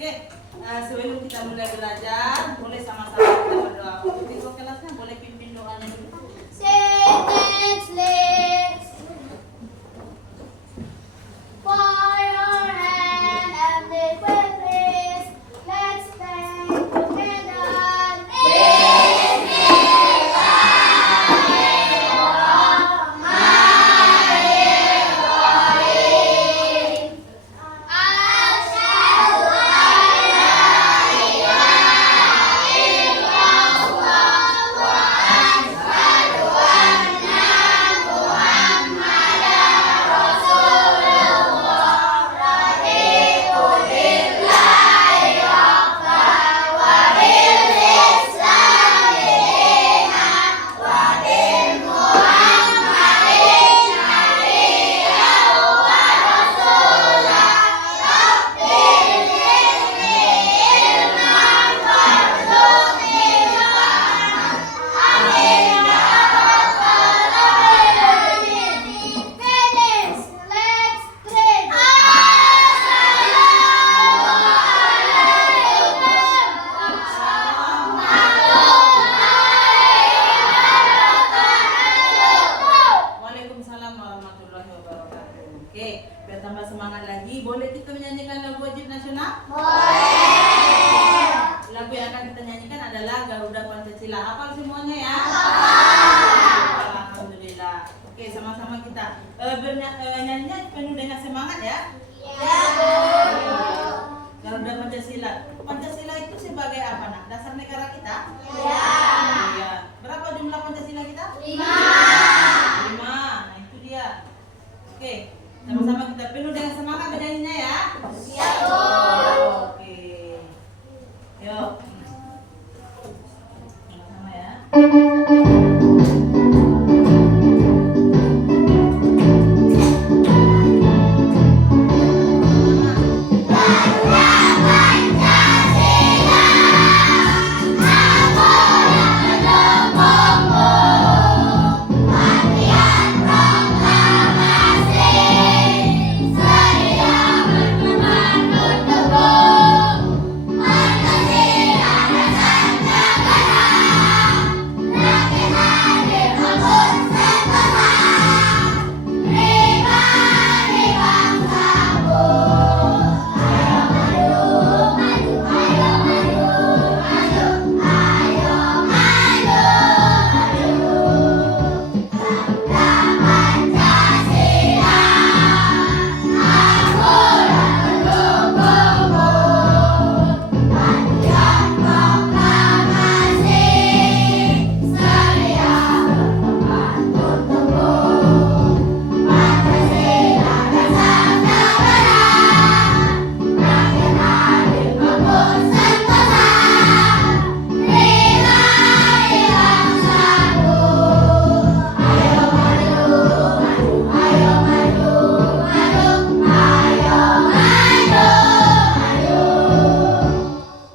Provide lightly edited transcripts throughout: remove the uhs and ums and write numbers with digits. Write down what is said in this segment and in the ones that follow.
Oke, sebelum kita mulai belajar, boleh sama-sama kita berdoa. Untuk ketua kelasnya boleh pimpin doanya dulu. Let's for your hand and make way, please. Let's stand together. Waalaikumsalam warahmatullahi wabarakatuh. Oke, biar tambah semangat lagi, boleh kita menyanyikan lagu wajib nasional? Boleh. Lagu yang akan kita nyanyikan adalah Garuda Pancasila. Hafal semuanya ya? Alhamdulillah. Oke, sama-sama kita nyanyinya penuh dengan semangat ya. Ya, Bu. Garuda Pancasila. Pancasila itu sebagai apa nak? Dasar negara kita? Ya. Iya. Berapa jumlah Pancasila kita? 5. 5. Nah itu dia. Oke, sama-sama kita penuh dengan semangat bernyanyinya ya. Ya, Bu. Oke. Yuk. Sama-sama ya.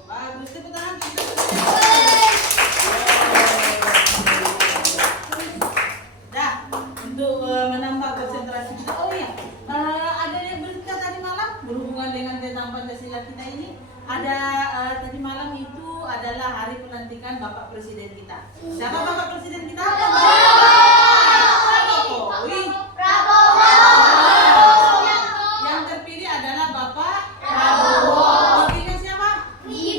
Bagus, tepuk tangan. Dah, untuk menambah konsentrasi kita. Oh iya, ada yang berita tadi malam berhubungan dengan tentang Pancasila kita ini. Ada tadi malam itu adalah hari pelantikan Bapak Presiden kita. Siapa Bapak Presiden kita? Jokowi. Yang terpilih adalah Bapak Prabowo. Wakilnya siapa?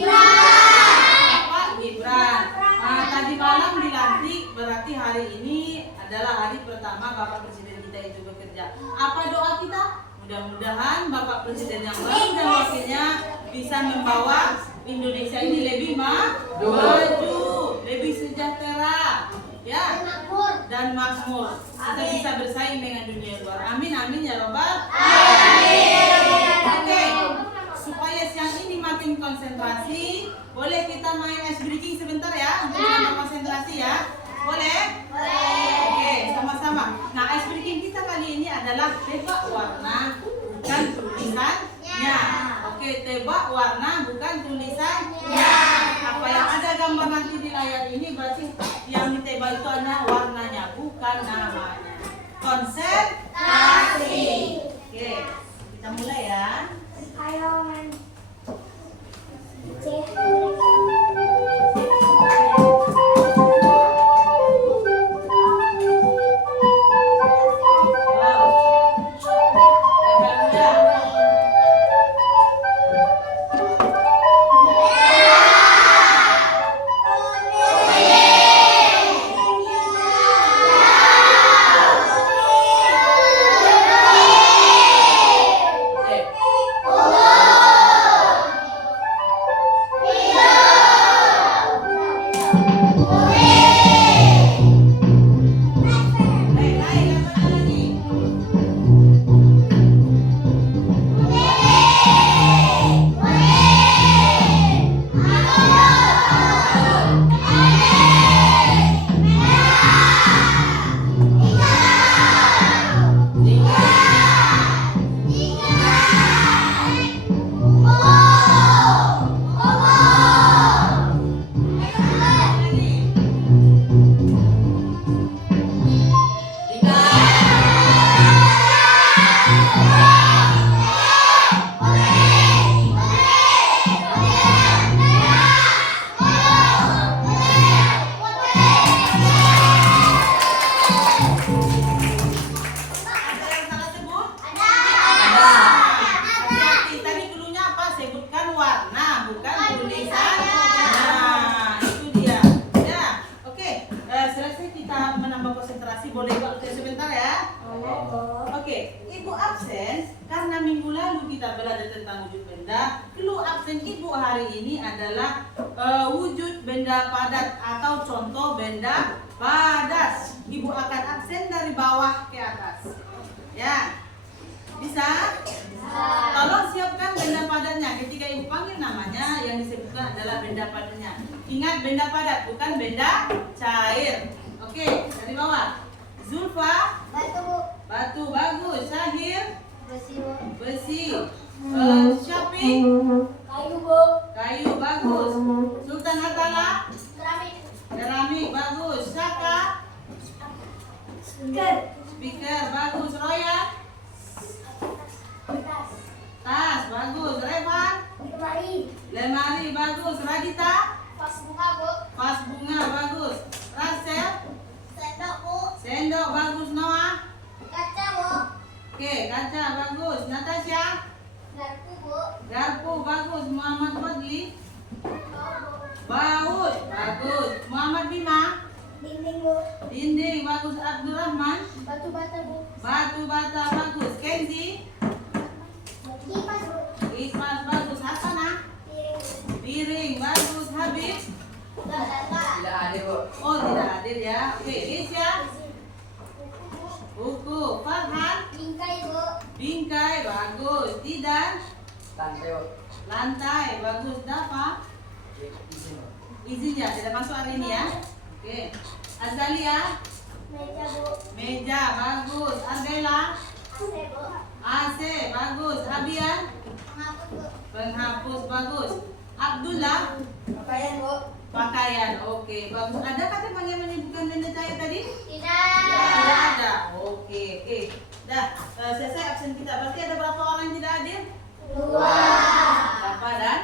Bapak Gibran. Tadi malam dilantik, berarti hari ini adalah hari pertama Bapak Presiden kita itu bekerja. Apa doa kita? Mudah-mudahan Bapak Presiden yang baru dan wakilnya bisa membawa Indonesia ini lebih maju, lebih sejahtera, ya, dan makmur. Kita bisa bersaing dengan dunia luar. Amin, amin ya Robbal. Oke, supaya siang ini makin konsentrasi, boleh kita main ice breaking sebentar ya untuk menambah konsentrasi ya. Boleh? Oke, sama-sama. Nah, ice breaking kita kali ini adalah tebak warna bukan tulisannya. Oke, tebak warna bukan tulisannya. Apa yang ada gambar nanti di layar ini berarti yang ditebak itu hanya warnanya, bukan namanya. Konsentrasi. Oke, kita mulai ya. Ayo, warna, bukan tulisan. Nah, itu dia. Ya, oke. Selesai kita menambah konsentrasi. Boleh waktu sebentar ya. Oke, ibu absen karena minggu lalu kita belajar tentang wujud benda. Clue absen ibu hari ini adalah wujud benda padat atau contoh benda padat. Ibu akan absen dari bawah ke atas. Ya, bisa? Tolong siapkan benda padatnya. Ketika ibu panggil namanya, yang disebutkan adalah benda padatnya. Ingat, benda padat bukan benda cair. Oke, dari bawah. Zulfa, batu, bagus. Syahir, besi. Syafiq, kayu, bagus. Sultan Hatala, keramik, bagus. Saka, speaker, bagus. Roya, tas, bagus. Revan, lemari, bagus. Radita, vas bunga, bagus. Rasel, sendok, bagus. Noah, oke, kaca, bagus. Natasha, garpu, bagus. Muhammad Fadli, baut, bagus. Muhammad Bima, dinding, bagus. Abdurrahman, batu bata, bagus. Kenzi, kipas, bagus. Hasanah, piring, bagus. Habib, oh tidak hadir ya. Oke, Isya, buku. Farhan, bingkai, bagus. Tidan, lantai, bagus. Dafa, izin ya, tidak masuk hari ini ya. Oke. Azalia, meja, bagus. Argela, AC, bagus. Abian, penghapus, bagus. Abdullah, pakaian, oke, bagus. Ada kata yang menyebutkan benda cair tadi? Tidak ada. Oke. Dah, selesai absen kita. Berarti ada berapa orang yang tidak hadir? 2. Bapak dan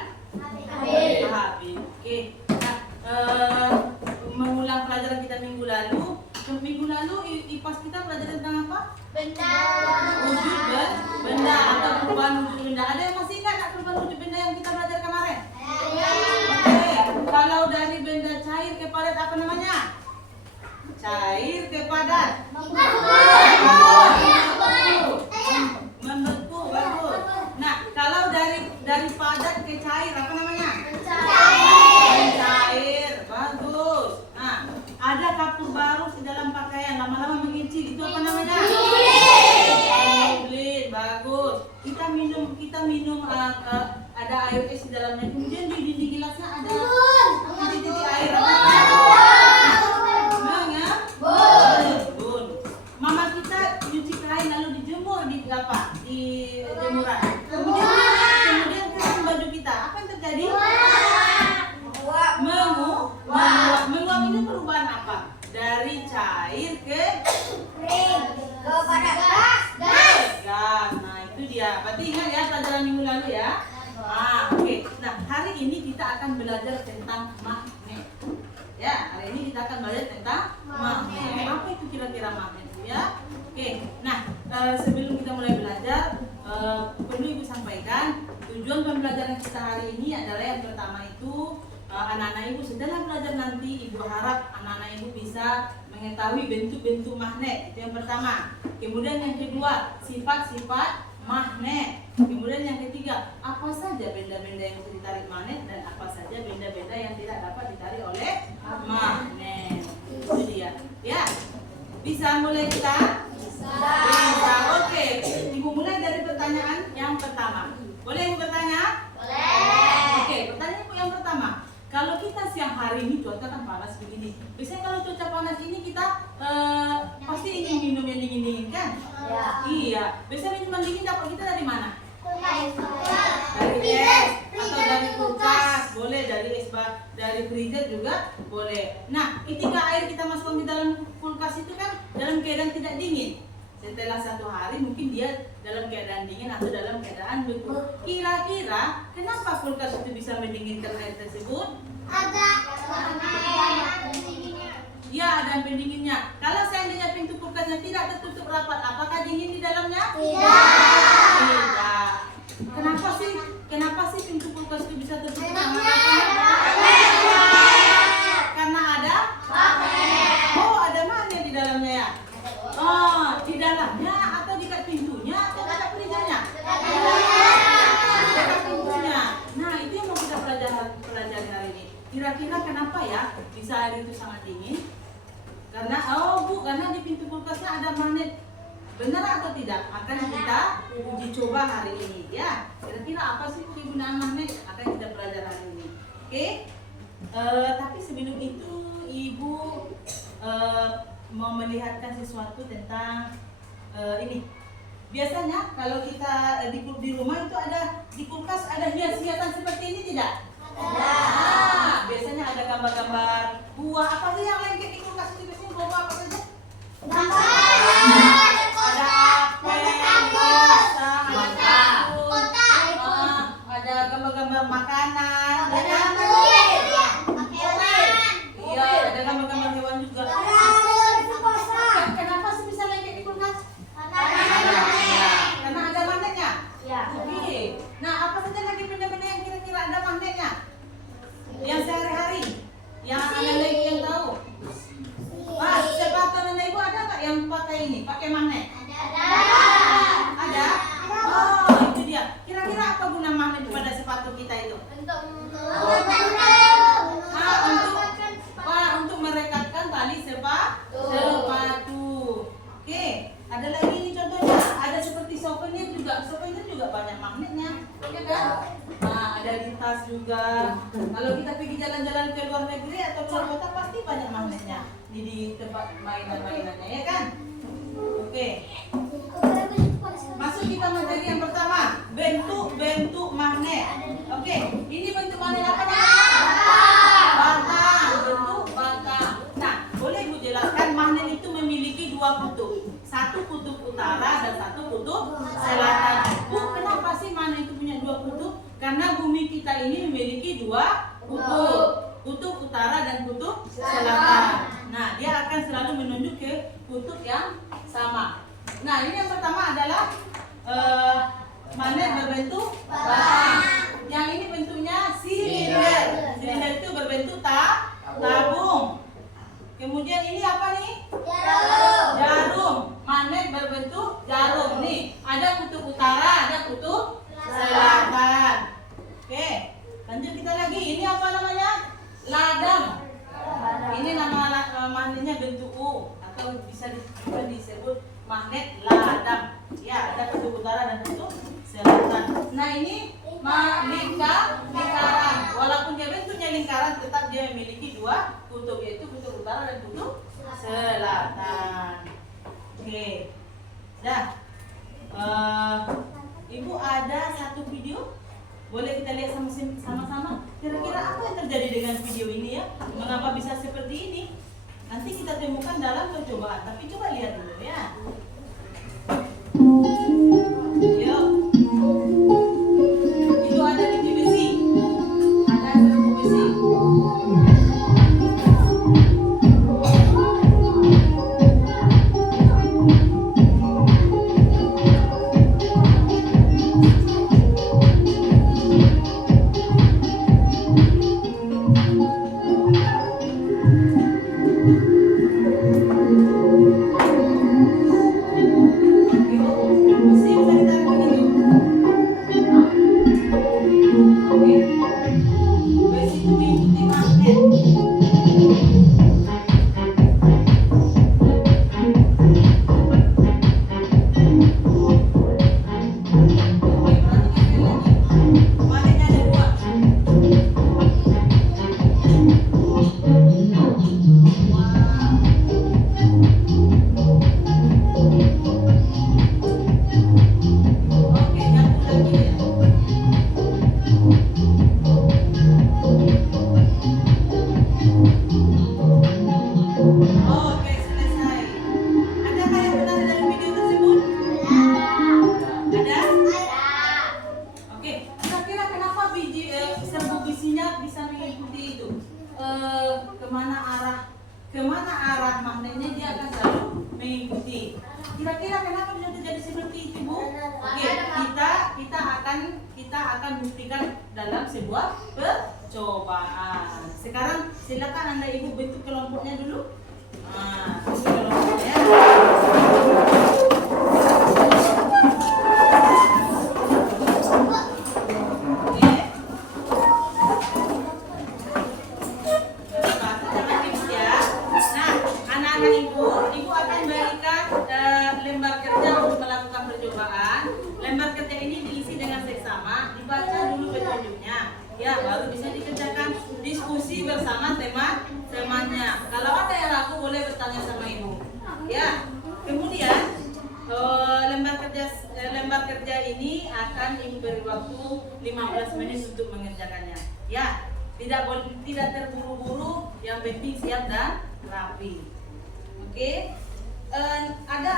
Habib. Oke. Nah, mengulang pelajaran kita minggu lalu. Minggu lalu IPAS kita belajar tentang apa? Wujud benda atau perubahan wujud benda. Ada yang masih ingat perubahan wujud benda yang kita belajar kemarin? Oke. Kalau dari benda cair ke padat apa namanya? Cair ke padat. Membeku, bagus. Nah, kalau dari padat ke cair apa namanya? Mencair, bagus. Nah, ada kapur baru di dalam pakaian lama-lama mengicil, itu apa namanya? Kulit, bagus. Kita minum ada air es di dalamnya, kemudian di dinding gelasnya ada titik-titik air. Mengembun. Mama kita nyuci kain lalu dijemur di apa? Di jemuran. Kemudian kan baju kita, apa yang terjadi? Menguap. Menguap ini perubahan apa? Dari cair ke gas. Nah, itu dia. Berarti ingat ya pelajaran minggu lalu ya. Oke. Nah, hari ini kita akan belajar tentang magnet. Ya, hari ini kita akan belajar tentang magnet. Apa itu kira-kira magnet ya? Oke. Nah, sebelum kita mulai belajar, perlu Ibu sampaikan tujuan pembelajaran kita hari ini adalah yang pertama itu anak-anak Ibu setelah belajar nanti Ibu harap anak-anak Ibu bisa mengetahui bentuk-bentuk magnet. Itu yang pertama. Kemudian yang kedua, sifat-sifat magnet. Kemudian yang ketiga, apa saja benda-benda yang bisa ditarik magnet dan apa saja benda-benda yang tidak dapat ditarik oleh magnet. Itu dia. Ya. Bisa mulai kita? Bisa. Oke. Ibu mulai dari pertanyaan yang pertama. Boleh Ibu bertanya? Oke, pertanyaan Ibu yang pertama. Kalau kita siang hari ini cuaca kan panas begini. Biasanya kalau cuaca panas ini kita pasti ingin minum yang dingin-dingin kan? Iya. Biasanya minuman dingin dapat kita dari mana? Dari es atau dari kulkas, boleh dari es dari freezer juga boleh. Nah, ketika air kita masukkan di dalam kulkas itu kan dalam keadaan tidak dingin. Setelah 1 hari mungkin dia dalam keadaan dingin atau dalam keadaan beku. Kira-kira kenapa kulkas itu bisa mendinginkan air tersebut? Ya, ada pendinginnya. Kalau seandainya pintu kulkasnya tidak tertutup rapat, apakah dingin di dalamnya? Tidak. Kenapa sih pintu kulkas itu bisa tertutup sama karena ada oh ada magnet di dalamnya ya. Oh, di dalamnya atau dekat pintunya atau dekat perizanya? Dekat pintunya. Nah, itu yang mau kita pelajari hari ini. Kira-kira kenapa ya bisa hari itu sangat dingin? Karena karena di pintu kulkasnya ada magnet. Benar atau tidak? Akan kita uji coba hari ini ya. Kira-kira apa sih kegunaan magnet? Akan kita pelajari hari ini. Oke? Tapi sebelum itu Ibu mau melihatkan sesuatu tentang ini. Biasanya kalau kita di rumah itu ada di kulkas ada hias-hiasan seperti ini tidak? Ada. Biasanya ada gambar-gambar buah apa sih yang lengket di kulkas itu biasanya buah apa saja? Ada apel, ada gambar-gambar makanan, iya ada gambar-gambar hewan juga. Kenapa sih bisa lengket di kulkas? Karena ada magnetnya. Oke. Nah, apa saja lagi benda-benda yang kira-kira ada magnetnya? Yang sehari-hari, yang anak ibu yang tahu. Sepatu anak ibu ada nggak yang pakai ini, pakai magnet? Ada. Oh, itu dia. Kira-kira apa guna magnet pada sepatu kita itu? Untuk merekatkan tali sepatu. Oke, ada lagi ini contohnya. Ada seperti souvenir juga. Souvenir juga banyak magnetnya, ya kan? Nah, ada di tas juga. Kalau kita pergi jalan-jalan ke luar negeri atau keluar kota pasti banyak magnetnya di tempat mainan-mainannya, ya kan? Oke. Masuk kita materi yang pertama, bentuk magnet. Oke, ini bentuk magnet apa namanya? Batang, bentuk batang. Nah, boleh Bu jelaskan magnet itu memiliki dua kutub. Satu kutub utara dan satu kutub selatan. Bu, kenapa sih magnet itu punya dua kutub? Karena bumi kita ini memiliki dua kutub. Kutub utara dan kutub selatan. Nah, dia akan selalu menunjuk ke kutub yang sama. Nah, ini yang pertama adalah magnet berbentuk batang. Yang ini bentuknya silinder. Silinder itu berbentuk tabung. Kemudian ini apa nih? Jarum. Magnet berbentuk jarum. Nih, ada kutub utara, ada kutub selatan. Oke, lanjut kita lagi. Ini apa namanya? Ladang. Ini nama magnetnya bentuk U atau bisa disebut magnet ladang. Ya, ada kutub utara dan kutub selatan. Nah, ini lingkaran. Walaupun dia bentuknya lingkaran, tetap dia memiliki dua kutub, yaitu kutub utara dan kutub selatan. Oke, dah. Ibu ada satu video, boleh kita lihat sama-sama. Kira-kira apa yang terjadi dengan video ini ya? Mengapa bisa seperti ini? Nanti kita temukan dalam percobaan. Tapi coba lihat dulu ya. Yuk. Itu ada biji besi. Ada serbuk besi. kemana arah magnetnya dia akan selalu mengikuti. Kira-kira kenapa bisa terjadi seperti itu, Bu? Oke, kita akan buktikan dalam sebuah percobaan. Sekarang silakan Anda Ibu bentuk kelompoknya dulu. Nah, bentuk kelompoknya. Lembar kerja ini diisi dengan seksama, dibaca dulu petunjuknya, ya baru bisa dikerjakan. Diskusi bersama temanya. Kalau ada yang ragu boleh bertanya sama ibu, ya. Kemudian lembar kerja ini akan ibu beri waktu 15 menit untuk mengerjakannya, ya. Tidak terburu-buru, yang penting siap dan rapi. Oke. Ada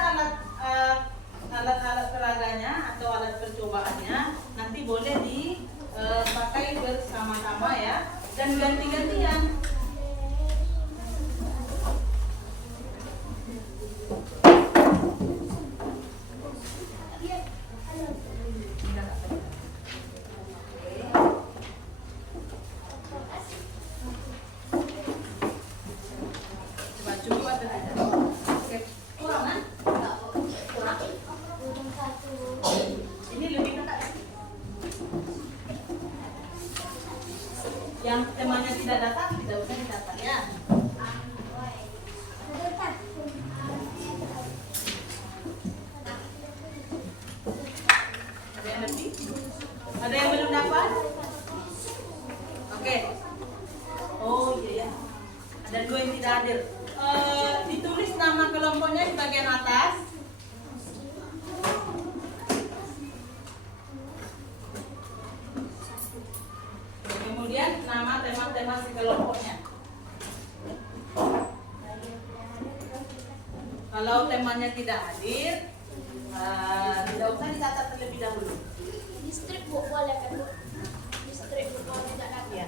alat peraganya atau alat percobaannya, nanti boleh dipakai bersama-sama ya, dan ganti-gantian. Coba atau tidak? Oke, kurang kan? Kurang. Ini lebih ketat. Yang temanya tidak datang, tidak usah didapat ya. Ada yang lebih? Ada yang belum dapat? Oke. Oh iya ya. Ada 2 yang tidak hadir. Ditulis nama kelompoknya di bagian atas. Kemudian nama tema-tema si kelompoknya. Kalau temanya tidak hadir, tidak usah dicatat terlebih dahulu. Distrik Bu, boleh kan Bu? Distrik Bu, kalau tidak dapat. Ya.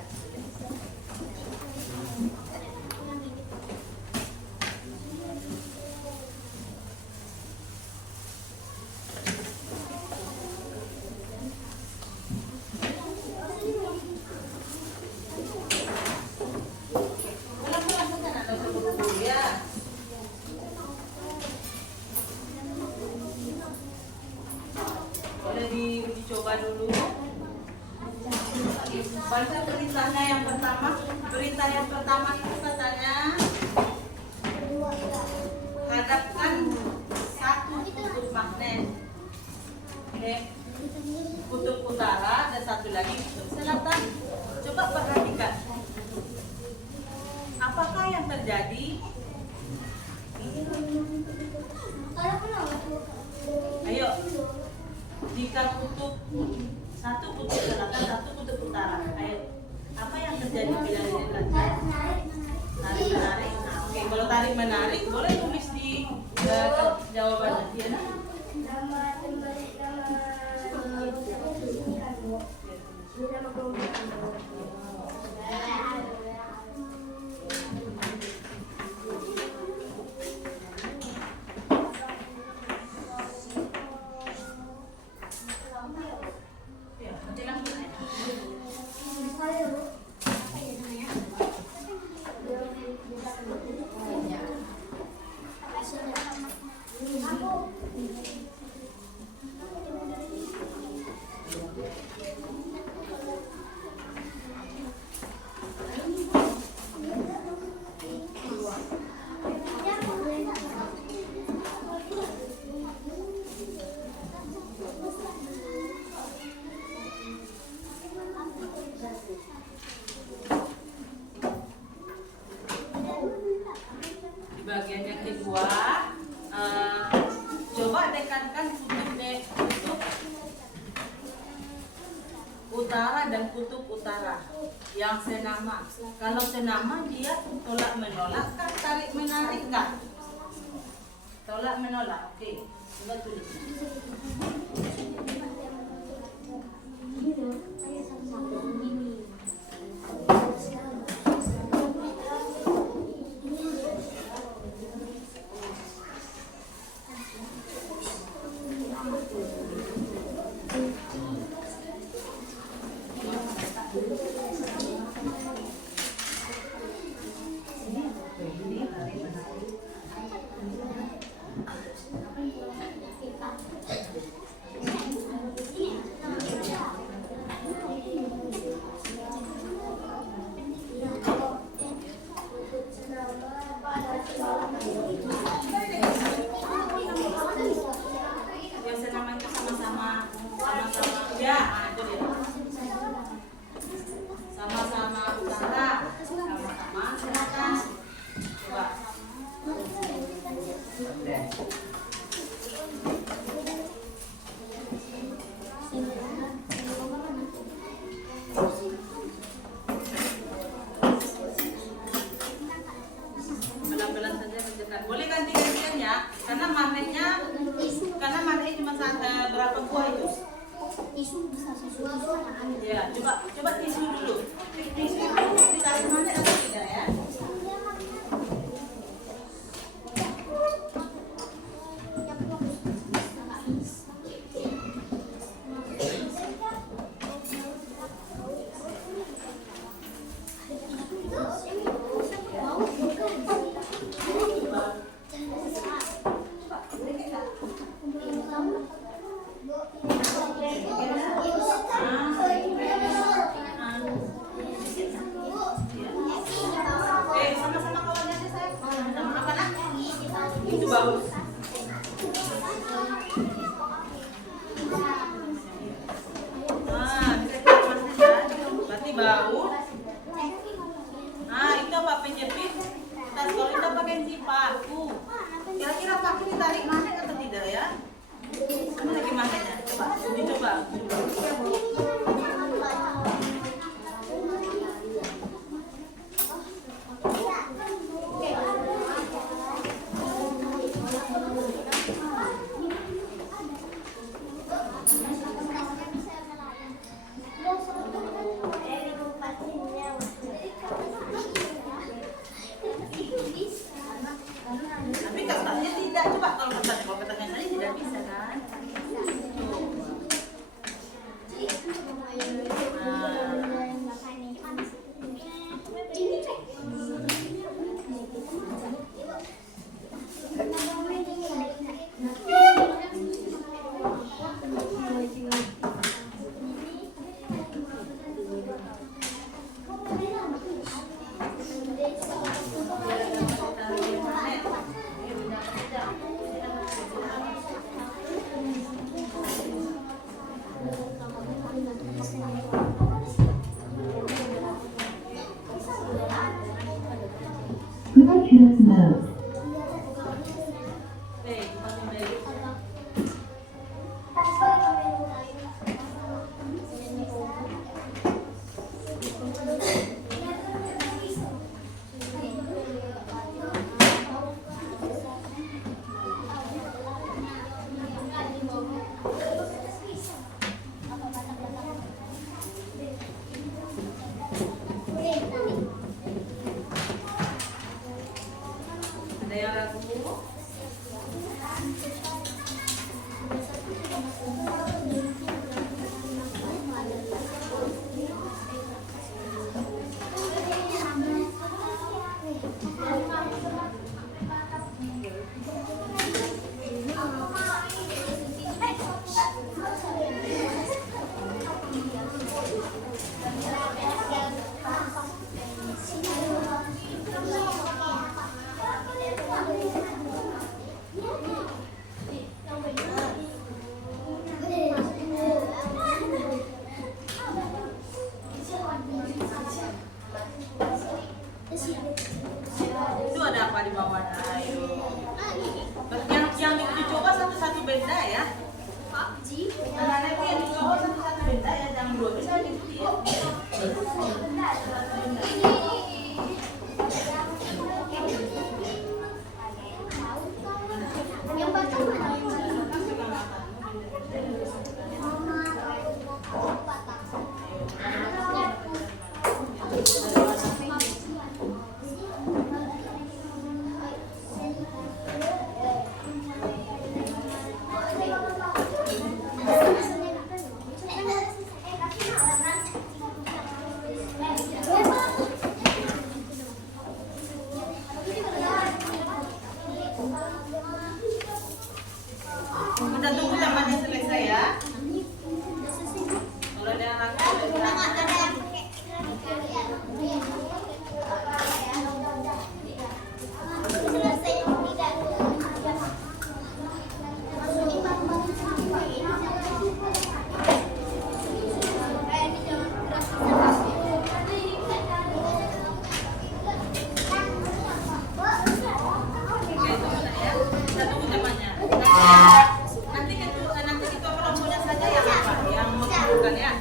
Dicoba dulu. Baca perintahnya yang pertama. Perintah yang pertama itu katanya hadapkan satu kutub magnet, kutub utara, dan satu lagi kutub selatan. Coba perhatikan, apakah yang terjadi? Ayo, jika satu kutub selatan, satu kutub utara, ayo, apa yang terjadi bila ini tarik menarik? Nah, oke, kalau tarik menarik boleh tulis di jawabannya, ya. Bagian yang kedua, coba dekatkan kutub utara dan kutub utara yang senama. Kalau senama dia tolak menolak kan, tarik menarik kan? Tolak menolak, oke. Coba tulis. baut. Nah, itu apa penjepit tas. Kalau kita pakai si paku, kira-kira paku ditarik magnet atau tidak ya? Mana lagi magnetnya? Coba, dicoba. Tapi kertasnya tidak. Coba kalau kertasnya saja tidak bisa kan? Production mode. Ada yang ragu? Itu ada apa di bawah? Ayo. Yang dicoba satu-satu benda ya. Nah, nanti yang dicoba satu-satu benda ya, jangan dua benda gitu ya. Yang batang mana? Kita tunggu tamannya selesai ya. Kalau ada yang ragu, kita tunggu tamannya. Nanti kita promonya saja yang mengumpulkan ya.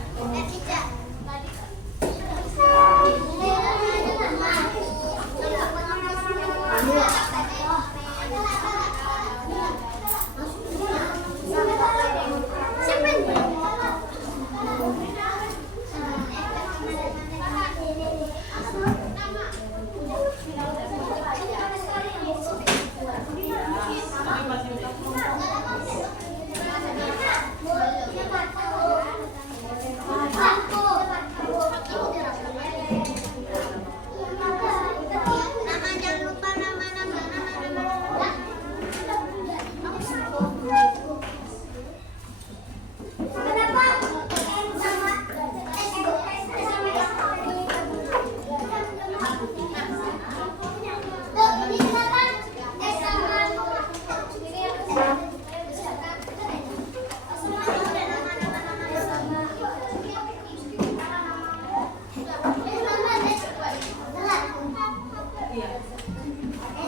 Iya.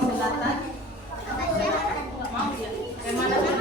Selatan. Mau ya. Kemana kan?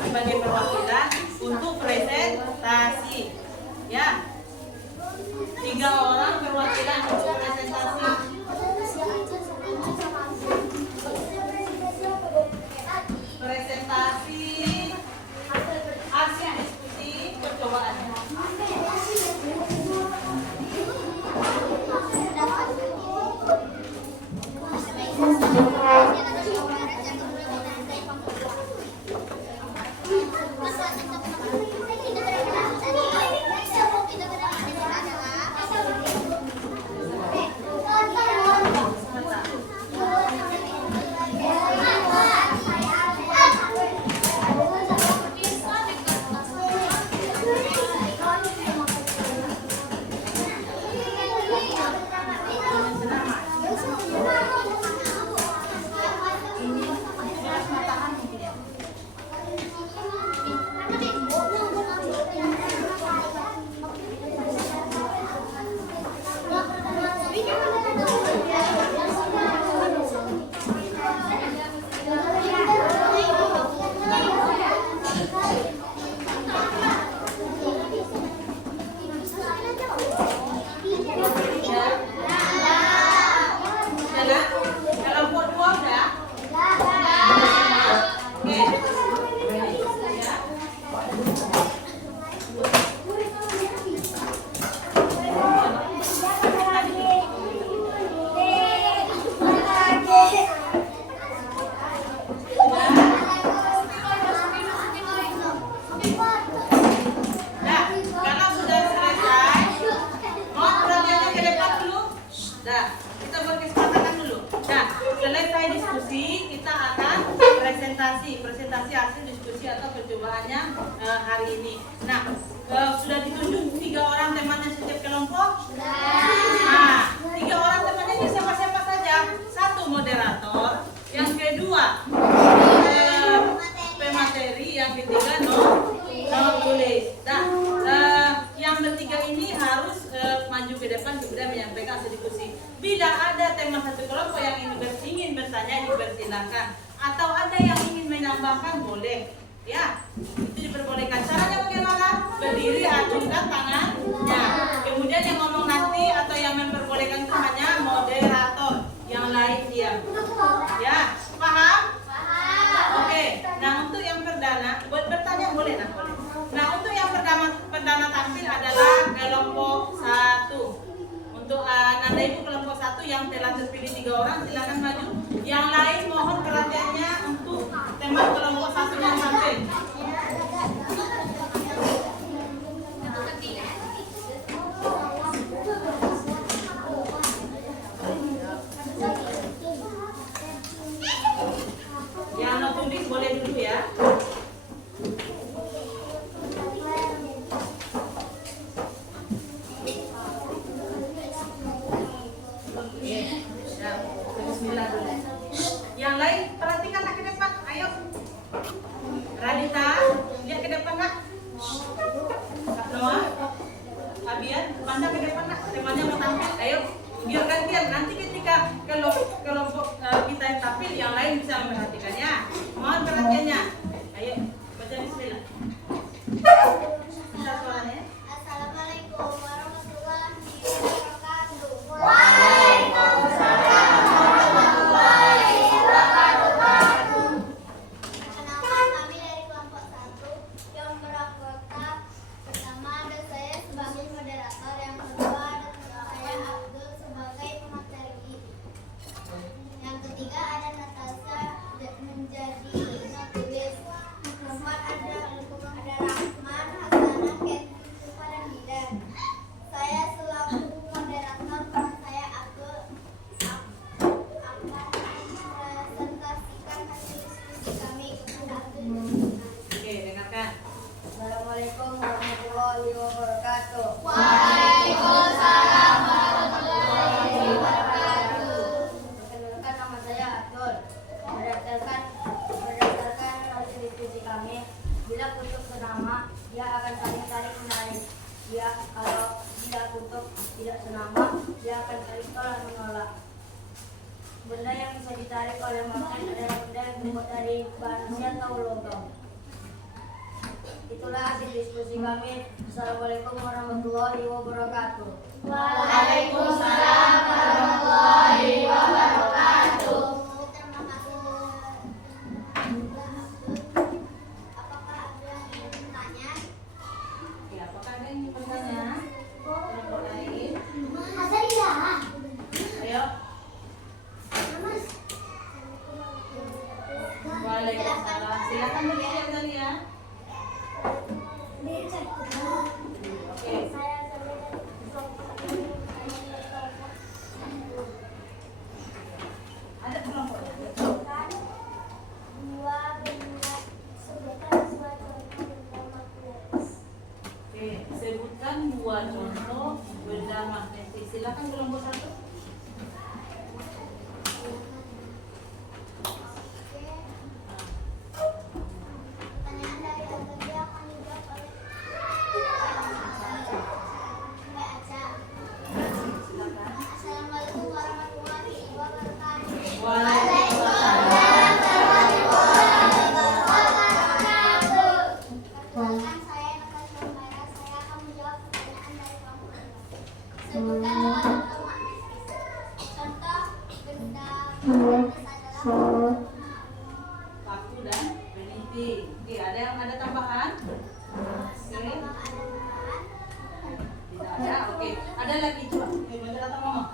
Sebagai perwakilan untuk presentasi, ya. 3 orang perwakilan untuk presentasi. Presentasi hasil diskusi percobaan. Presentasi hasil diskusi atau percobaannya hari ini. Nah, sudah ditunjuk 3 orang temannya setiap kelompok. Nah, 3 orang temannya ini siapa-siapa saja. 1 moderator, yang kedua pemateri, yang ketiga tulis. Nah, yang bertiga ini harus maju ke depan kemudian menyampaikan hasil diskusi. Bila ada teman satu kelompok yang ingin bertanya, dipersilakan. Atau ada yang ingin menambahkan, boleh, ya, itu diperbolehkan. Caranya bagaimana? Berdiri, acungkan tangannya. Kemudian yang ngomong nanti atau yang memperbolehkan itu hanya moderator, yang lain diam. Ya, paham? Oke. Nah, untuk yang perdana, buat bertanya boleh, boleh. Nah, untuk yang perdana tampil adalah kelompok 1. Untuk Nanda Ibu kelompok 1 yang telah terpilih 3 orang, silakan maju. Yang lain mohon perhatiannya untuk teman kelompok 1 yang tampil. Yang no tulis boleh dulu ya. Yang lain perhatikan ke depan, ayo. Radita, lihat ke depan nak. Kak Noah, Fabian, pandang ke depan nak. Temannya mau tampil, ayo. Biar gantian. Nanti ketika kelompok kita yang tampil, yang lain bisa memperhatikannya. Mohon perhatiannya. Ayo, baca bismillah. Bisa suaranya? Assalamualaikum warahmatullahi wabarakatuh. Perkenalkan, kami dari kelompok 1 yang beranggota pertama ada saya sebagai moderator, tidak senama, dia akan tarik tolak menolak. Benda yang bisa ditarik oleh magnet adalah benda yang terbuat dari bahan besi atau logam. Itulah hasil diskusi kami. Assalamualaikum warahmatullahi wabarakatuh. Waalaikumsalam warahmatullahi wabarakatuh. Terima kasih. Apakah ada yang ingin bertanya? Ya, apakah ada yang ingin bertanya? Kelompok lain? Ayo. Waalaikumsalam. Silakan berdiri tadi ya. Oke. Ada kelompoknya. Oke, sebutkan dua contoh benda magnetik. Silakan kelompok satu. Pertanyaan dari Azalia akan dijawab oleh Mbak Aca. Silakan. Assalamualaikum warahmatullahi wabarakatuh. Waalaikumsalam. Perkenalkan, saya Natasha Umaira. Saya akan menjawab pertanyaan dari kelompok 2. Sebutkan dua contoh magnetis. Contoh benda magnetis adalah Paku dan peniti. Oke, ada tambahan? Oke. Tidak ada. Oke. Ada lagi coba. Oke, bentar atau mama?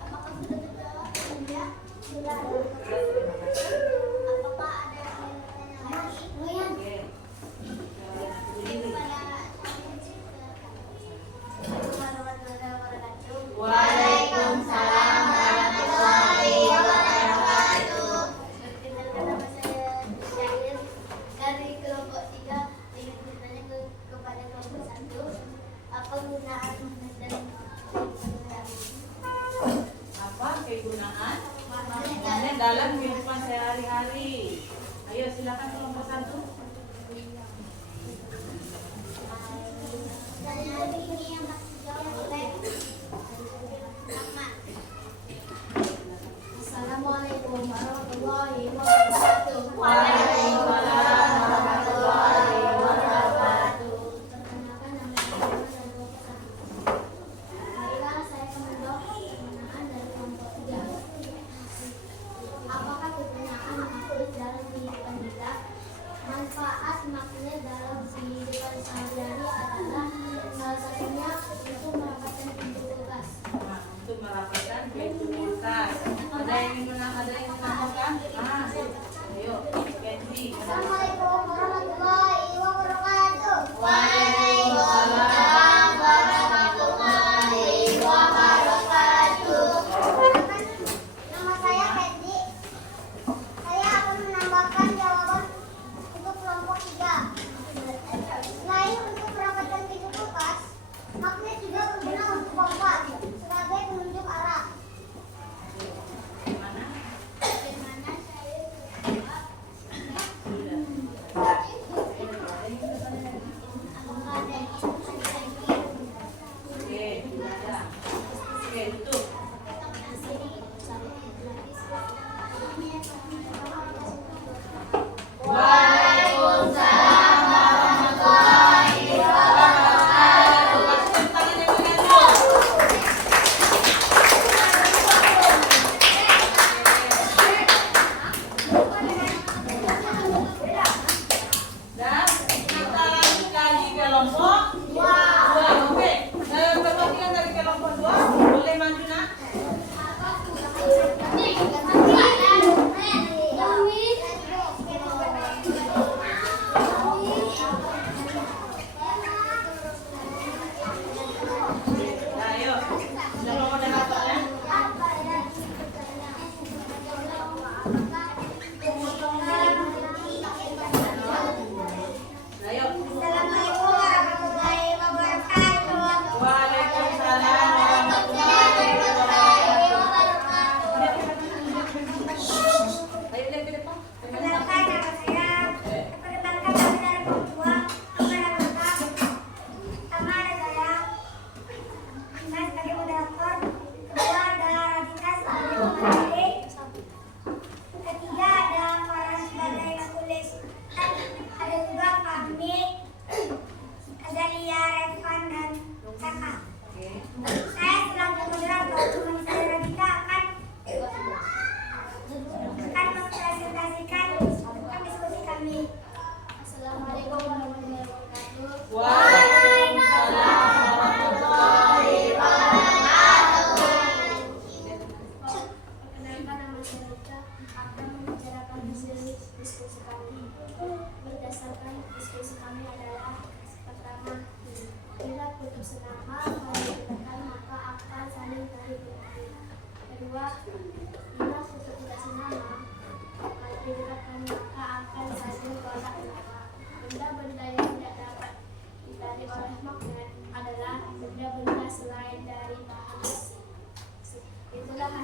apakah sudah terjawab? Ya, sudah. Terima kasih. Apakah ada yang ingin bertanya lagi? Oke. Ini. Waalaikumsalam warahmatullahi wabarakatuh. Perkenalkan, nama saya Syahir dari kelompok 3. Ingin bertanya kepada kelompok 1. Apa gunaan magnet dan Apa kegunaan magnet magnet dalam kehidupan sehari-hari? Ayo silakan kelompok satu. Pertanyaan ini yang harus dijawab oleh Rahman. Assalamualaikum warahmatullahi wabarakatuh. Waalaikumsalam warahmatullahi wabarakatuh. Perkenalkan, nama saya Rahman dari kelompok 1. Marilah saya akan menjawab pertanyaan dari kelompok 3. Apakah kegunaan magnet dalam kehidupan kita?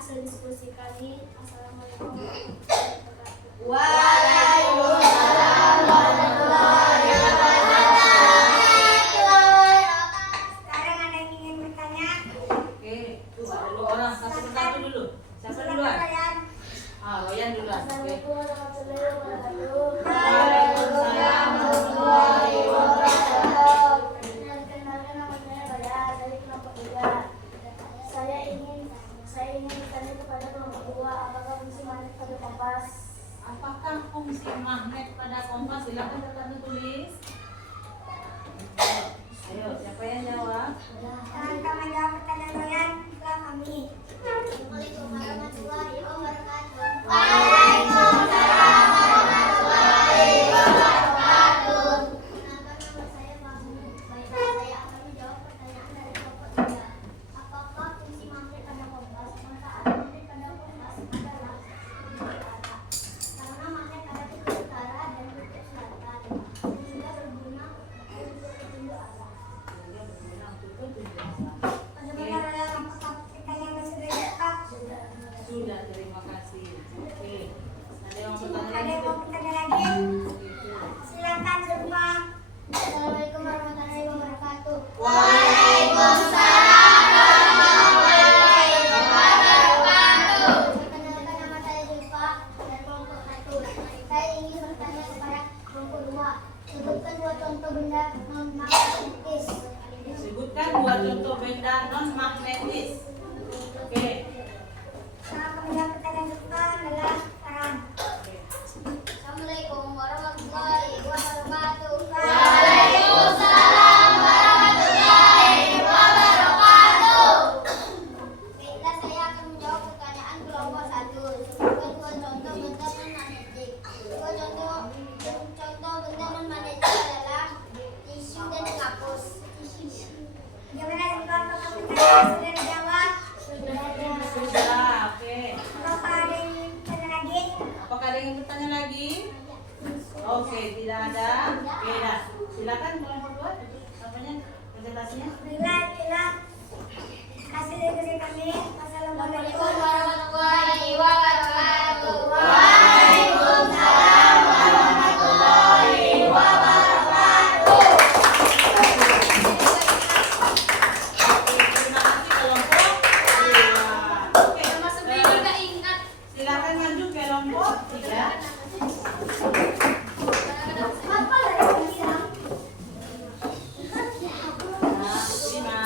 hasil diskusi kami. Assalamualaikum warahmatullahi wabarakatuh. Waalaikumsalam warahmatullahi wabarakatuh. Sekarang ada yang ingin bertanya? Oke, tuh ada 2 orang, satu persatu dulu. Siapa duluan? Kalian. Royan duluan. Oke. Warahmatullahi wabarakatuh. Waalaikumsalam warahmatullahi wabarakatuh. Perkenalkan, nama saya Royan dari kelompok 3. Saya ingin bertanya kepada kelompok 2, apakah fungsi magnet pada kompas? Apakah fungsi magnet pada kompas? Silakan kakak tulis. Ayo, siapa yang jawab? Sekarang kami jawab pertanyaan Royan setelah kami. Assalamualaikum warahmatullahi wabarakatuh. Waalaikumsalam warahmatullahi wabarakatuh. Kenalkan, nama saya Fahmi. Baiklah, saya akan menjawab pertanyaan dari kelompok 3. Apakah fungsi magnet pada kompas? Manfaat magnet pada kompas adalah utara. Karena magnet ada kutub utara dan kutub selatan, sehingga berguna untuk petunjuk arah. Bagaimana dalam pertanyaan yang sudah dijawab? Sudah, terima kasih. Oke. Ada yang mau bertanya Ada lagi? yang mau bertanya lagi? Oke, Silakan semua. Assalamualaikum warahmatullahi wabarakatuh. Waalaikumsalam warahmatullahi wabarakatuh. Perkenalkan, nama saya Zulfa dari kelompok 1. Saya ingin bertanya kepada kelompok 2. Sebutkan 2 contoh benda non-magnetis. Sebutkan 2 contoh benda non magnetis. Oke. Sekarang kami jawab pertanyaan Zulfa adalah Farhan. Oke. Assalamualaikum warahmatullahi wabarakatuh. Waalaikumsalam warahmatullahi wabarakatuh. Baiklah, saya akan menjawab pertanyaan kelompok 1. Sebutkan 2 contoh benda non-magnetik. 2 contoh benda non-magnetik adalah tisu dan kapus. Bagaimana dengan pertanyaan sudah dijawab? Sudah, oke. Apakah ada yang ingin bertanya lagi? Apakah ada yang ingin bertanya lagi? Oke, tidak ada. Oke, dah. Silakan kelompok 2. Apanya? Presentasinya? Bila hasil diskusi kami. Assalamualaikum warahmatullahi wabarakatuh. Waalaikumsalam warahmatullahi wabarakatuh. Oke, terima kasih kelompok 2. Oke, Ingat. silakan maju ke kelompok 3. Apa lagi yang bilang? Nah, 5.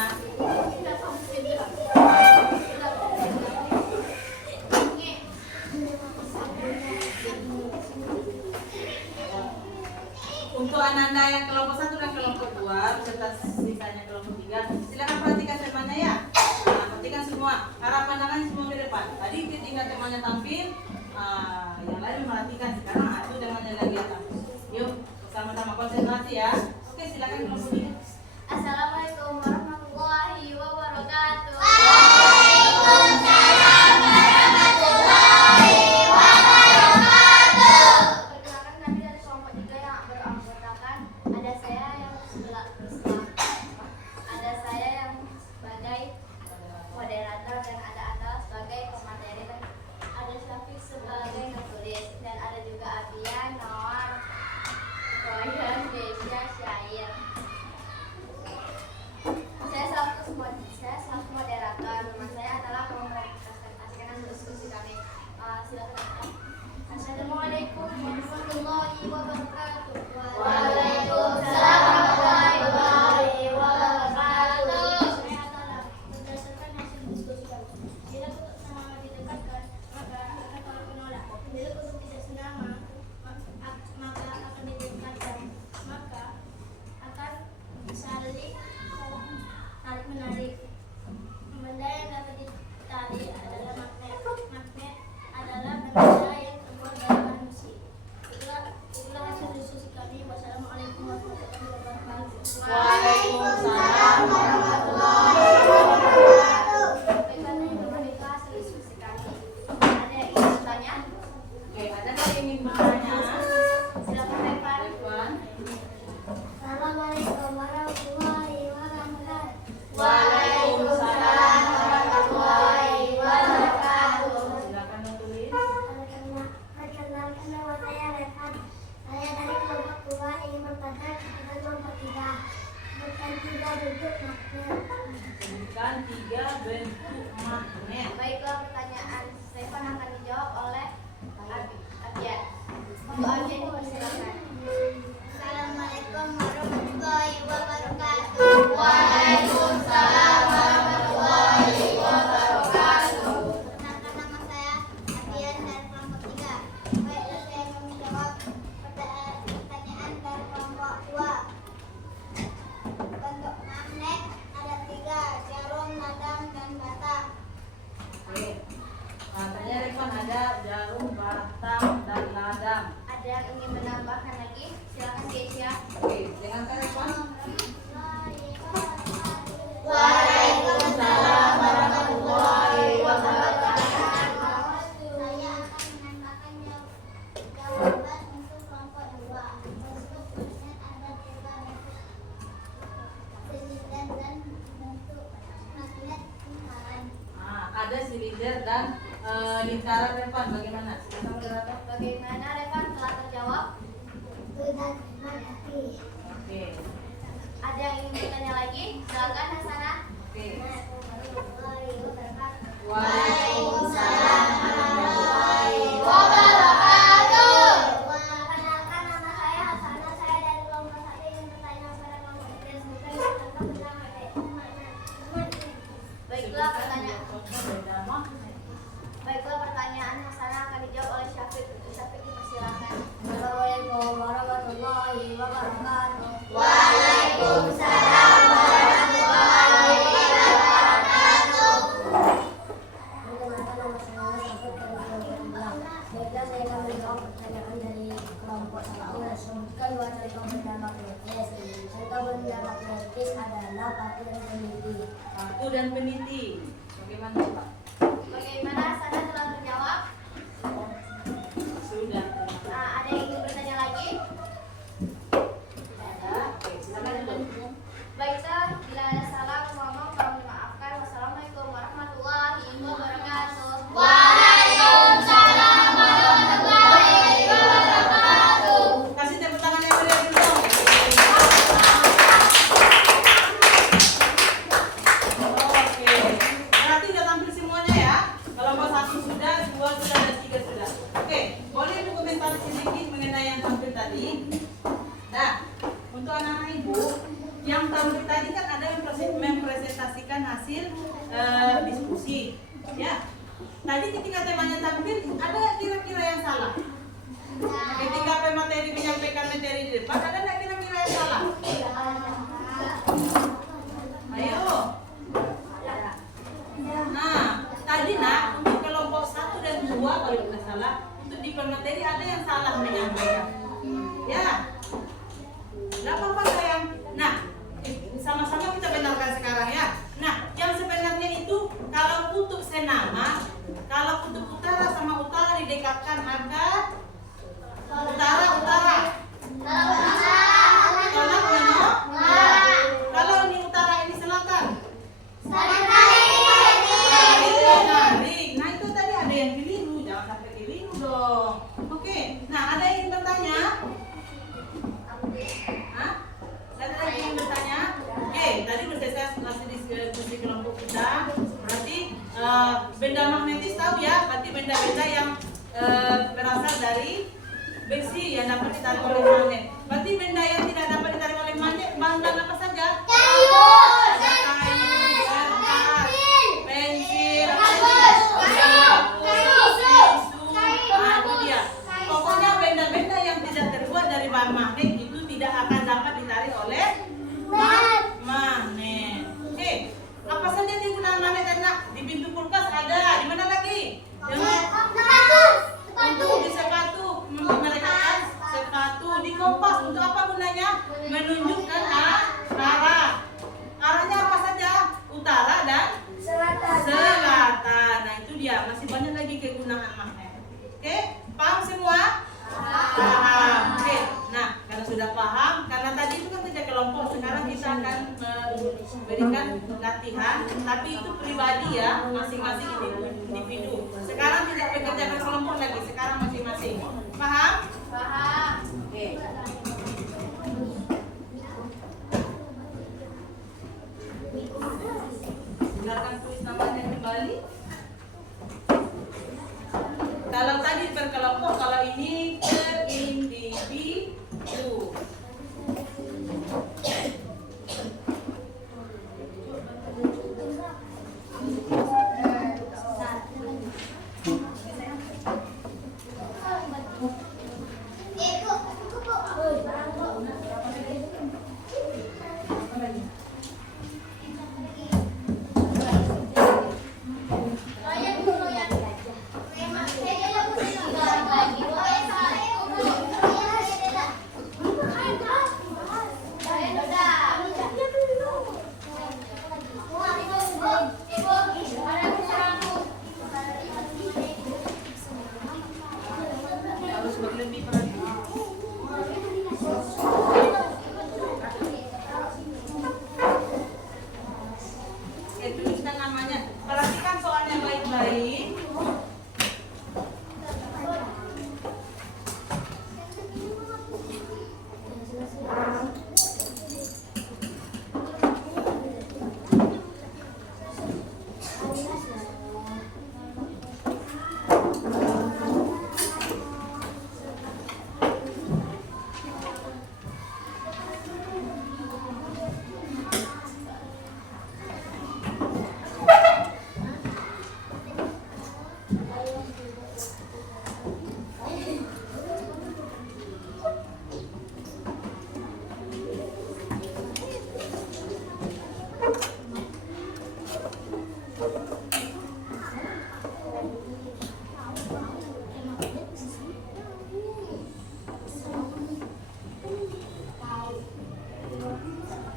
Untuk Ananda yang kelompok 1 dan kelompok 2 beserta sisanya kelompok 3, silakan perhatikan temanya ya. Nah, perhatikan semua. Arah pandangan semua ke depan. Tadi ketika temanya tampil, yang lain memperhatikan. Sekarang itu temanya lagi yang tampil. Yuk, sama-sama konsentrasi ya. Oke, silakan kelompok 3. Assalamualaikum warahmatullahi wabarakatuh. Waalaikumsalam warahmatullahi wabarakatuh. Perkenalkan, kami dari kelompok 3 yang beranggotakan ada saya yang ada saya yang sebagai moderator dan ada Anda sebagai pemateri dan ada Syafiq sebagai penulis dan ada juga Abi berikan 3 bentuk magnet. Baiklah, pertanyaan Stefan akan dijawab oleh Abian. Untuk Abian dipersilakan. Assalamualaikum warahmatullahi wabarakatuh. Waalaikumsalam warahmatullahi wabarakatuh. Perkenalkan, nama saya Abian dari kelompok 3. Baiklah, saya akan menjawab pertanyaan dari kelompok 2. Bentuk magnet ada 3, jarum, ladang, dan bata. Oke. Katanya Revan ada jarum, batang, dan ladang. Ada yang ingin menambahkan lagi? Silakan Keisha. Oke, dengan Revan. Waalaikumsalam warahmatullahi wabarakatuh. Saya akan menambahkan jawaban untuk kelompok 2. Bentuk magnet ada 3, bentuk silinder dan bentuk magnet lingkaran. Ada silinder dan lingkaran. Revan, bagaimana? Silakan moderator. Bagaimana, Revan, telah terjawab? Sudah, terima kasih. Oke. Ada yang ingin bertanya lagi? Silakan Hasanah. Oke. Waalaikumsalam warahmatullahi wabarakatuh. Perkenalkan, nama saya Hasanah. Saya dari kelompok 1 ingin bertanya kepada kelompok 3 tentang Baiklah, pertanyaan Hasanah akan dijawab oleh Syafiq. Untuk Syafiq dipersilakan. Assalamualaikum warahmatullahi wabarakatuh. Waalaikumsalam warahmatullahi wabarakatuh. Perkenalkan, nama saya Syafiq dari kelompok 3. Baiklah, saya akan menjawab pertanyaan dari kelompok 1. Sebutkan 2 contoh benda magnetis. Contoh benda magnetis adalah paku dan peniti. Paku dan peniti. Bagaimana, Pak? Bagaimana, Hasanah telah terjawab? Sudah. Ada yang ingin bertanya lagi? Ada. Oke, silakan dulu. Baiklah, bila ada salah ngomong tolong dimaafkan. Wassalamualaikum warahmatullahi wabarakatuh. Waalaikumsalam warahmatullahi wabarakatuh. Kasih tepuk tangan yang meriah dulu dong. Oke. Berarti udah tampil semuanya ya. Kelompok 1 sudah, 2 sudah, dan 3 sudah. Oke, boleh berkomentar sedikit mengenai yang tampil tadi. Nah, untuk anak-anak ibu, yang tampil tadi kan ada yang mempresentasikan hasil diskusi. Ya. Tadi ketika temanya tampil, ada nggak kira-kira yang salah? Ketika pemateri menyampaikan materi di depan, ada nggak kira-kira yang salah? Ayo. Nah, tadi untuk kelompok 1 dan 2 kalau tidak salah, untuk di pemateri ada yang salah menyampaikan. Ya. Nggak apa-apa sayang. Nah, sama-sama kita benarkan sekarang ya. Nah, yang sebenarnya itu kalau kutub senama, kalau kutub utara sama utara didekatkan ada utara-utara. Tolak Nyono. Kalau ini utara ini selatan. Menarik. Nah, itu tadi ada yang keliru, jangan sampai keliru dong. Oke. Nah, ada yang ingin bertanya? Hah? Ada yang ingin bertanya? Oke, tadi sudah selesai masih di kelompok kita. Berarti benda magnetis tahu ya? Berarti benda-benda yang berasal dari besi yang dapat ditarik oleh magnet. Berarti benda yang tidak dapat ditarik oleh magnet, bahan-bahan apa saja? Kayu, kertas, pensil, itu dia. Pokoknya benda-benda yang tidak terbuat dari bahan magnet itu tidak akan dapat ditarik oleh magnet. Oke, apa saja kegunaan magnet enak? Di pintu kulkas ada. Di mana lagi? Untuk di sepatu, mereka kan sepatu. Di kompas untuk apa gunanya? Menunjukkan arah. Arahnya apa saja? Utara dan selatan. Nah, itu dia. Masih banyak lagi kegunaan magnet. Oke, paham semua? Paham. Oke. Nah, karena sudah paham, karena tadi itu kan kerja kelompok, sekarang kita akan memberikan latihan, tapi itu pribadi ya, masing-masing individu. Sekarang tidak bekerja kelompok lagi, sekarang masing-masing. Paham? Paham. Oke. Dengarkan tulis namanya kembali. Kalau tadi per kelompok, kalau ini per individu. Harus berlebih perhatian. Oke, tuliskan namanya. Perhatikan soalnya baik-baik.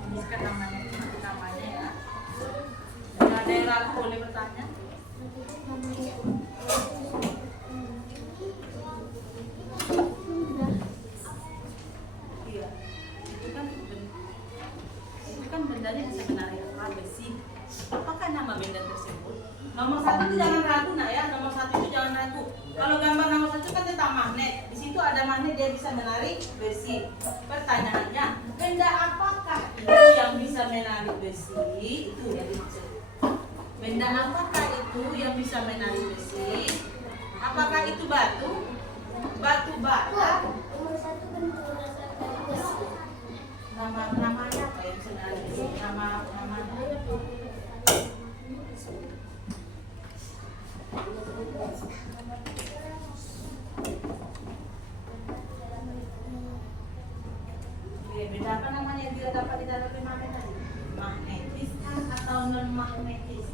Tuliskan namanya ya. Jika ada yang ragu boleh bertanya. Iya, itu kan bendanya bisa menarik apa besi. Apakah nama benda tersebut? Nomor 1 itu jangan ragu nak ya. Nomor 1 itu jangan ragu. Kalau gambar nomor 1 kan tentang magnet. Di situ ada magnet, dia bisa menarik besi. Pertanyaannya, benda apakah itu yang bisa menarik besi? Itu yang dimaksud. Benda apakah itu yang bisa menarik besi? Apakah itu batu? Batu bata? Namanya apa yang bisa menarik besi? Namanya. Beda apa namanya yang tidak dapat didapati magnet tadi? Magnetis atau non magnetis?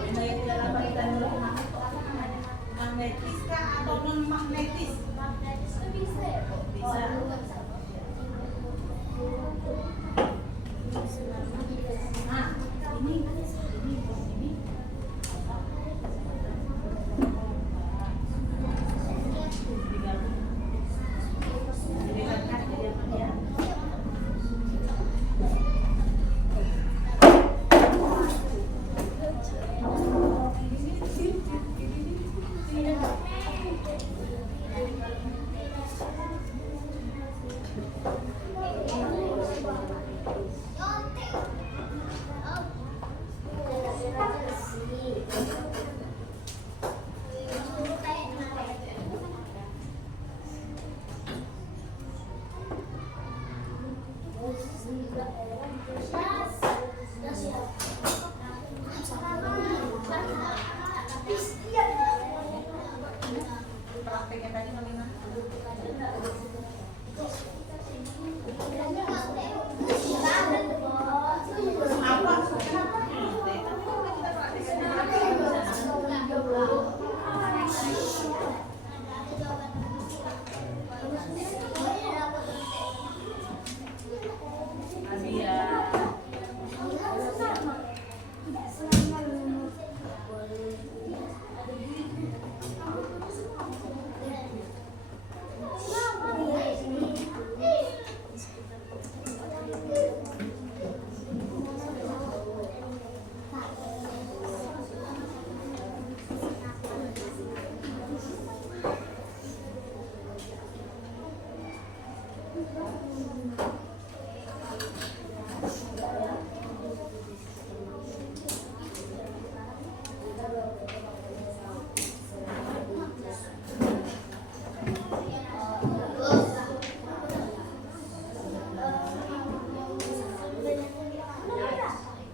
Benda yang tidak dapat didapati magnet itu apa namanya? Magnetis kah atau non magnetis? Bisa. Nah, ini. Dilihatkan jadi apa dia? Prakteknya tadi bagaimana? Apa? Kenapa? Kita praktekkan.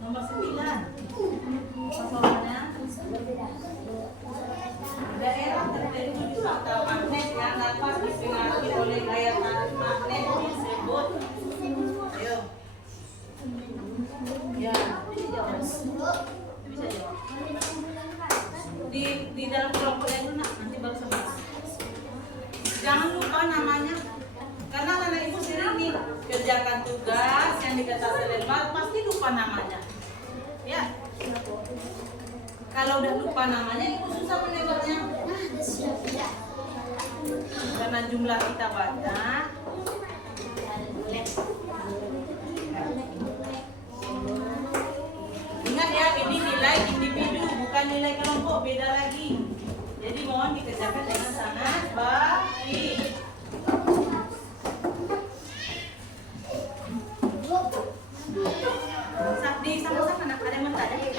Nomor 9. Pasalnya daerah tertentu di suatu magnet yang dapat dipengaruhi oleh gaya tarik magnet disebut. Ayo. Ya, bisa jawab. Bisa jawab. Di dalam kelompok itu nanti baru sama. Jangan lupa namanya. Karena anak ibu sering nih kerjakan tugas yang dikatakan lembar pasti lupa namanya. Ya. Kalau udah lupa namanya ibu susah menebaknya. Karena jumlah kita banyak. Ingat ya, ini nilai individu bukan nilai kelompok, beda lagi. Jadi mohon dikerjakan dengan sangat baik. Di sama-sama nak ada yang mentah ya?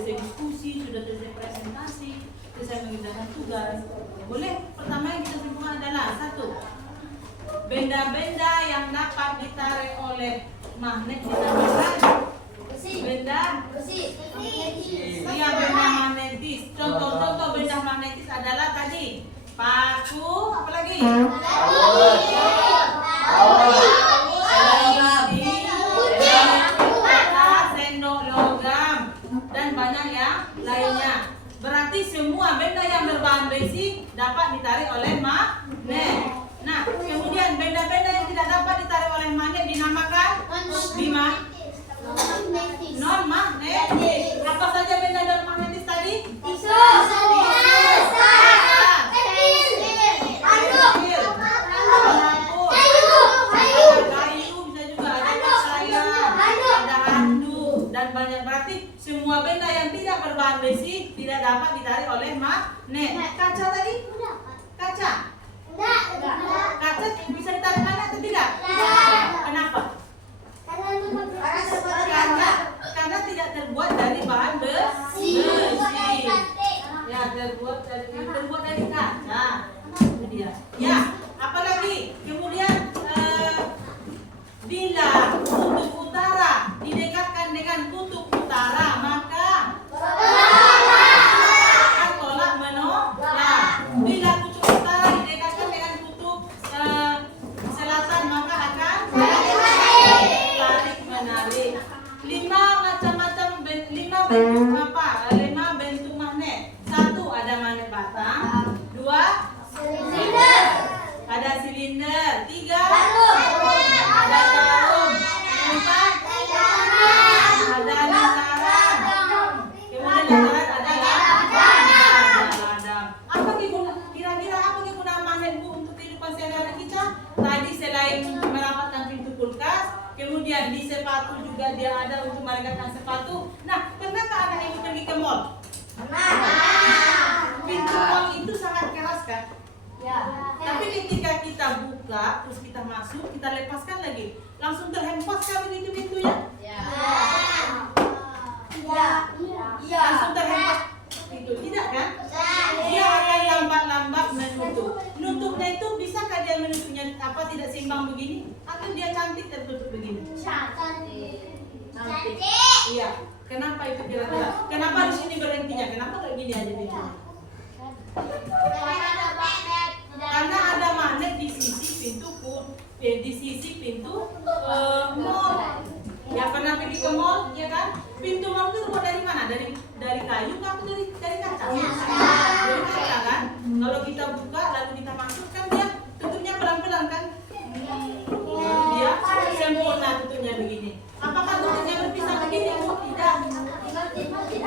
selesai diskusi, sudah selesai presentasi, selesai mengerjakan tugas. Boleh, pertama yang kita simpulkan adalah satu, benda-benda yang dapat ditarik oleh magnet dinamakan benda. Iya, benda magnetis. Contoh-contoh benda magnetis adalah tadi paku, apalagi? Sendok logam dan banyak yang lainnya. Berarti semua benda yang berbahan besi dapat ditarik oleh magnet. Nah, kemudian benda-benda yang tidak dapat ditarik oleh magnet dinamakan non-magnetis. Apa saja benda non-magnetis tadi? Berarti semua benda yang tidak berbahan besi tidak dapat ditarik oleh magnet. Kaca tadi? Kaca? Kaca bisa ditarik magnet atau tidak? Kenapa? Karena tidak terbuat dari bahan besi. Ya, terbuat dari kaca. Itu dia. Ya, apalagi? Kemudian bila kutub utara didekatkan dengan kutub utara, maka akan tolak menolak. Bila kutub utara didekatkan dengan kutub selatan, maka akan tarik menarik. 5 bentuk magnet. 1, ada magnet batang. 2, ada silinder. 3, ada jarum. 4, ada lingkaran. Kemudian lingkaran ada ladang. Kira-kira apa kegunaan magnet Bu untuk kehidupan sehari-hari kita? Tadi selain merapatkan pintu kulkas, kemudian di sepatu juga dia ada untuk merekatkan sepatu. Nah, pernahkah anak ibu pergi ke mall? Pintu mall itu sangat keras kan? Tapi ketika kita buka, terus kita masuk, kita lepaskan lagi, langsung terhempas kan begitu pintunya? Langsung terhempas pintu, tidak kan? Dia akan lambat-lambat menutup. Nutupnya itu bisakah dia menutupnya tidak seimbang begini? Atau dia cantik tertutup begini? Cantik. Iya. Kenapa itu kira-kira? Kenapa di sini berhentinya? Kenapa kayak gini aja pintunya? Karena ada magnet di sisi pintu mall. Ya pernah pergi ke mall, ya kan? Pintu mall itu terbuat dari mana? Dari kayu atau dari kaca? Dari kaca kan? Kalau kita buka lalu kita masuk kan dia tutupnya pelan-pelan kan? Dia sempurna tutupnya begini. Apakah tutupnya berpisah begini? Tidak. Di masjid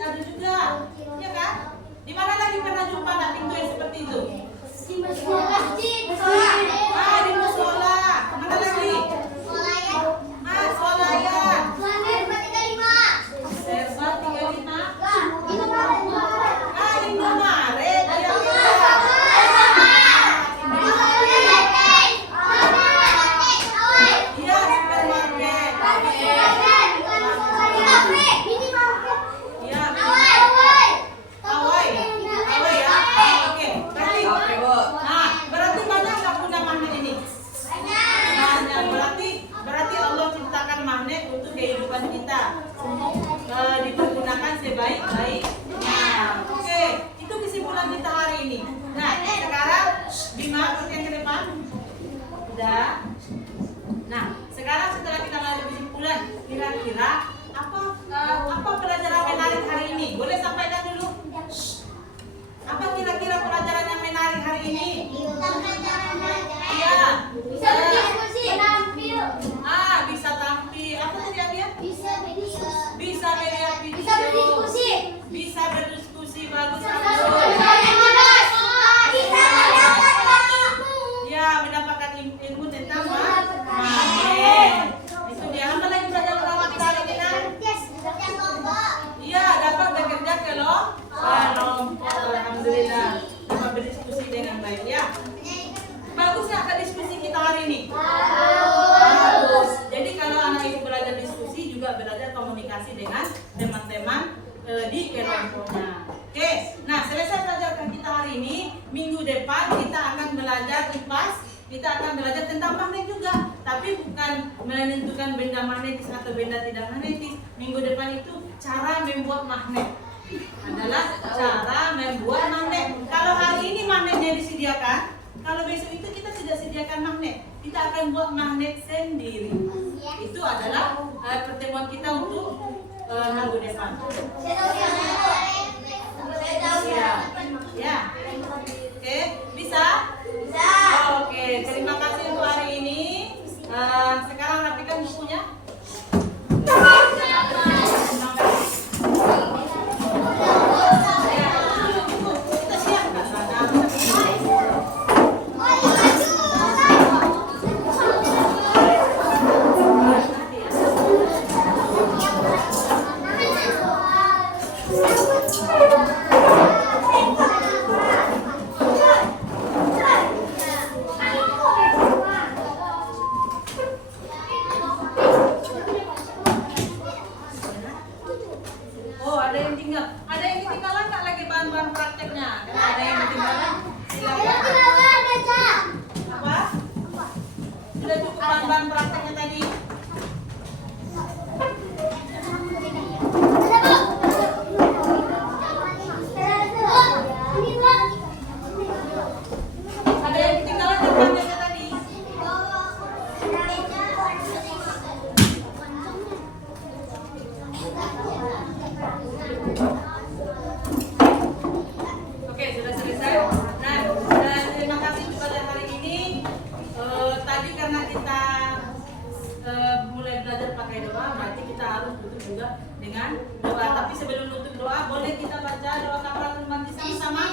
ada juga. Ya kan? Di mana lagi pernah jumpa pintu yang seperti itu? Di masjid. Di musola. Mana lagi? Swalayan. Serba 35. Di Indomaret. Iya, supermarket. Iya. Awai ya. Oke. Berarti banyak nggak guna magnet di kelompoknya. Oke, nah selesai pelajaran kita hari ini. Minggu depan kita akan belajar IPAS. Kita akan belajar tentang magnet juga, tapi bukan menentukan benda magnetis atau benda tidak magnetis. Minggu depan itu cara membuat magnet. Adalah cara membuat magnet. Kalau hari ini magnetnya disediakan, kalau besok itu kita tidak sediakan magnet, kita akan buat magnet sendiri. Itu adalah pertemuan kita untuk minggu depan. Ya. Oke, bisa? Oke, terima kasih untuk hari ini. Sekarang rapikan bukunya. Kita siapkan. Oh, ada yang tinggal. Ada yang ketinggalan nggak lagi bahan-bahan prakteknya? Kalau ada yang ketinggalan, silakan. Apa? Sudah cukup bahan-bahan prakteknya tadi? Ada yang ketinggalan nggak prakteknya tadi? Oke, sudah selesai. Nah, terima kasih pada hari ini. Tadi karena kita mulai belajar pakai doa, berarti kita harus tutup juga dengan doa. Tapi sebelum tutup doa, boleh kita baca doa kafaratul majlis sama-sama?